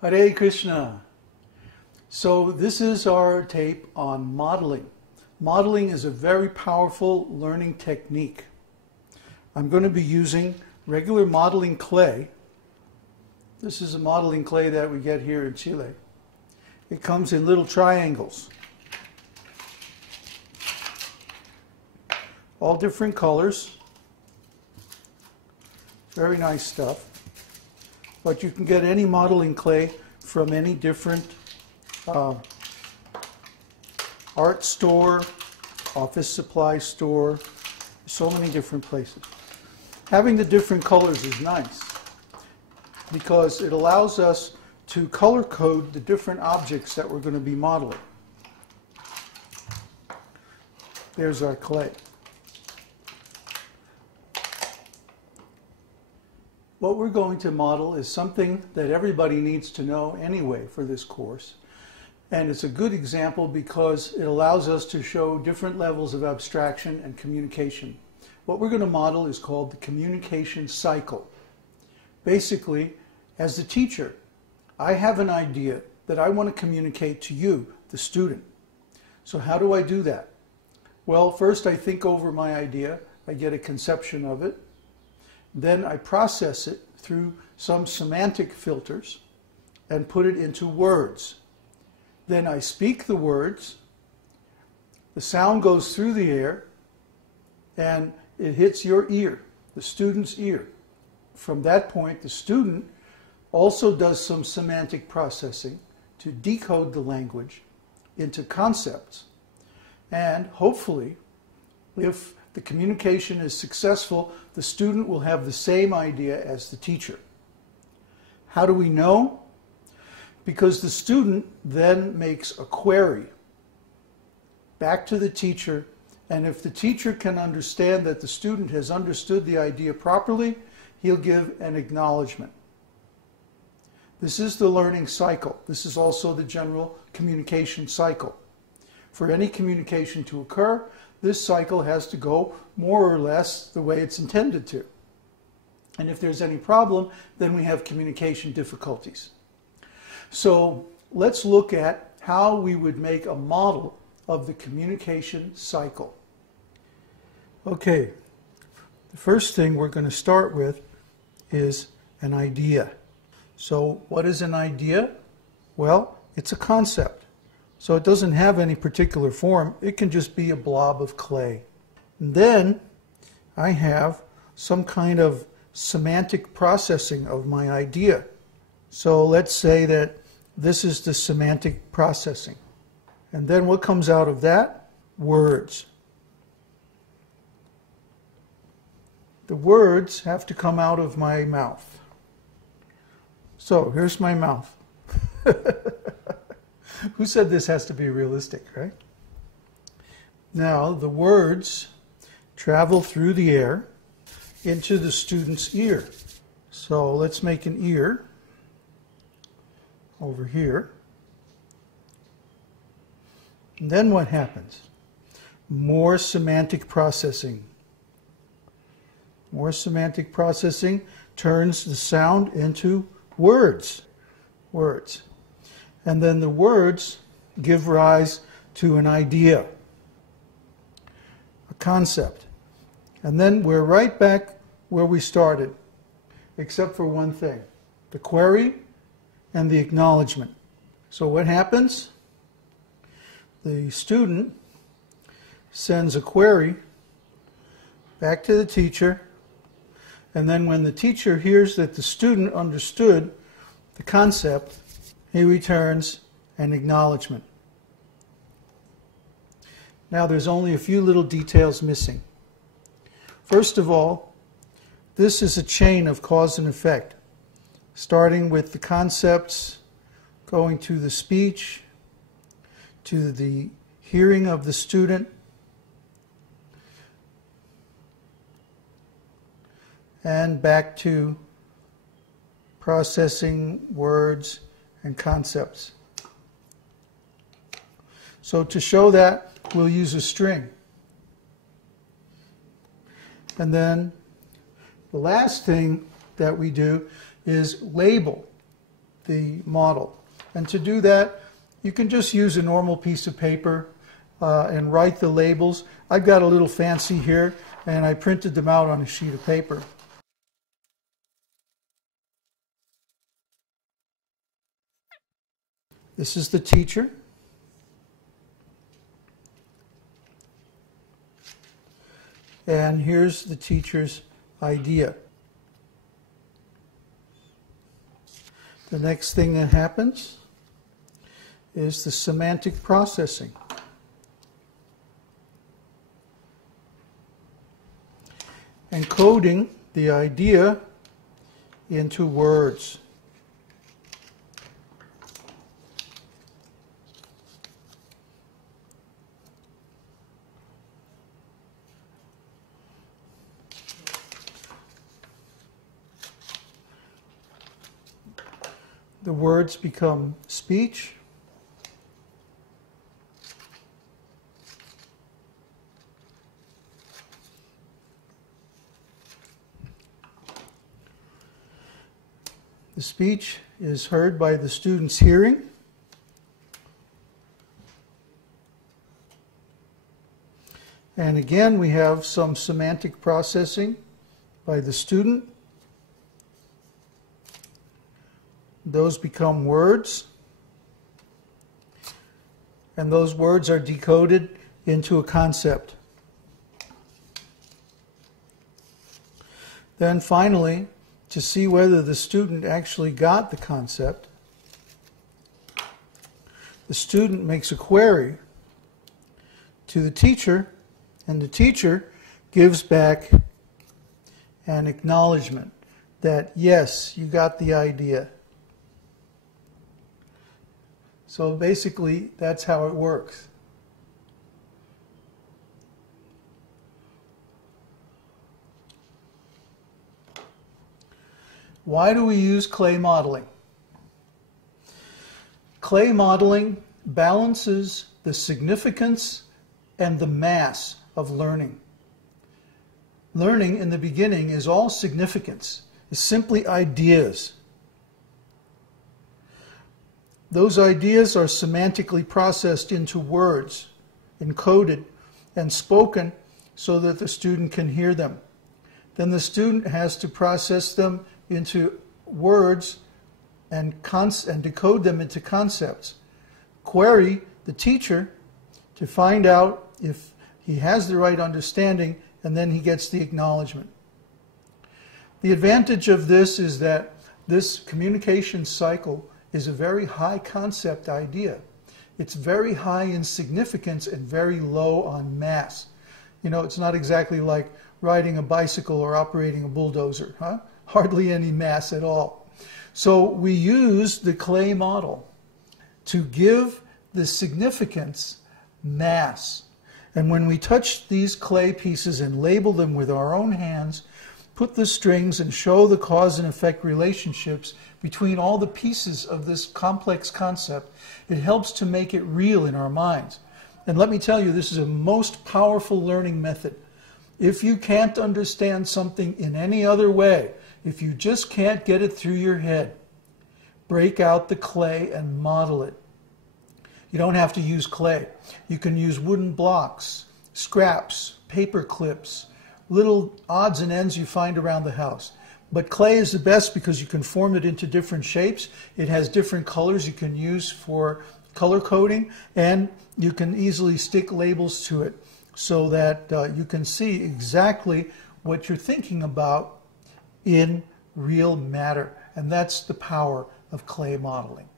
Hare Krishna. So this is our tape on modeling. Modeling is a very powerful learning technique. I'm going to be using regular modeling clay. This is a modeling clay that we get here in Chile. It comes in little triangles. All different colors. Very nice stuff. But you can get any modeling clay from any different art store, office supply store, so many different places. Having the different colors is nice because it allows us to color code the different objects that we're going to be modeling. There's our clay. What we're going to model is something that everybody needs to know anyway for this course. And it's a good example because it allows us to show different levels of abstraction and communication. What we're going to model is called the communication cycle. Basically, as the teacher, I have an idea that I want to communicate to you, the student. So how do I do that? Well, first I think over my idea, I get a conception of it. Then I process it through some semantic filters and put it into words. Then I speak the words, the sound goes through the air, and it hits your ear, the student's ear. From that point, the student also does some semantic processing to decode the language into concepts. And hopefully, if the communication is successful, the student will have the same idea as the teacher. How do we know? Because the student then makes a query back to the teacher, and if the teacher can understand that the student has understood the idea properly, he'll give an acknowledgement. This is the learning cycle. This is also the general communication cycle. For any communication to occur, this cycle has to go more or less the way it's intended to. And if there's any problem, then we have communication difficulties. So let's look at how we would make a model of the communication cycle. Okay, the first thing we're going to start with is an idea. So what is an idea? Well, it's a concept. So it doesn't have any particular form. It can just be a blob of clay. And then I have some kind of semantic processing of my idea. So let's say that this is the semantic processing. And then what comes out of that? Words. The words have to come out of my mouth. So here's my mouth. Who said this has to be realistic, right? Now, the words travel through the air into the student's ear. So let's make an ear over here. And then what happens? More semantic processing. More semantic processing turns the sound into words. Words. And then the words give rise to an idea, a concept. And then we're right back where we started, except for one thing, the query and the acknowledgement. So what happens? The student sends a query back to the teacher, and then when the teacher hears that the student understood the concept, he returns an acknowledgement. Now there's only a few little details missing. First of all, this is a chain of cause and effect, starting with the concepts, going to the speech, to the hearing of the student, and back to processing words and concepts. So to show that, we'll use a string. And then the last thing that we do is label the model. And to do that, you can just use a normal piece of paper and write the labels. I've got a little fancy here, and I printed them out on a sheet of paper. This is the teacher. And here's the teacher's idea. The next thing that happens is the semantic processing. Encoding the idea into words. The words become speech. The speech is heard by the student's hearing. And again, we have some semantic processing by the student. Those become words, and those words are decoded into a concept. Then finally, to see whether the student actually got the concept, the student makes a query to the teacher, and the teacher gives back an acknowledgement that, yes, you got the idea. So basically, that's how it works. Why do we use clay modeling? Clay modeling balances the significance and the mass of learning. Learning in the beginning is all significance. It's simply ideas. Those ideas are semantically processed into words, encoded and spoken so that the student can hear them. Then the student has to process them into words and decode them into concepts. Query the teacher to find out if he has the right understanding, and then he gets the acknowledgement. The advantage of this is that this communication cycle is a very high concept idea. It's very high in significance and very low on mass. You know, it's not exactly like riding a bicycle or operating a bulldozer, huh? Hardly any mass at all. So we use the clay model to give the significance mass. And when we touch these clay pieces and label them with our own hands, put the strings and show the cause and effect relationships between all the pieces of this complex concept, it helps to make it real in our minds. And let me tell you, this is a most powerful learning method. If you can't understand something in any other way, if you just can't get it through your head, break out the clay and model it. You don't have to use clay. You can use wooden blocks, scraps, paper clips, little odds and ends you find around the house. But clay is the best because you can form it into different shapes. It has different colors you can use for color coding, and you can easily stick labels to it so that you can see exactly what you're thinking about in real matter. And that's the power of clay modeling.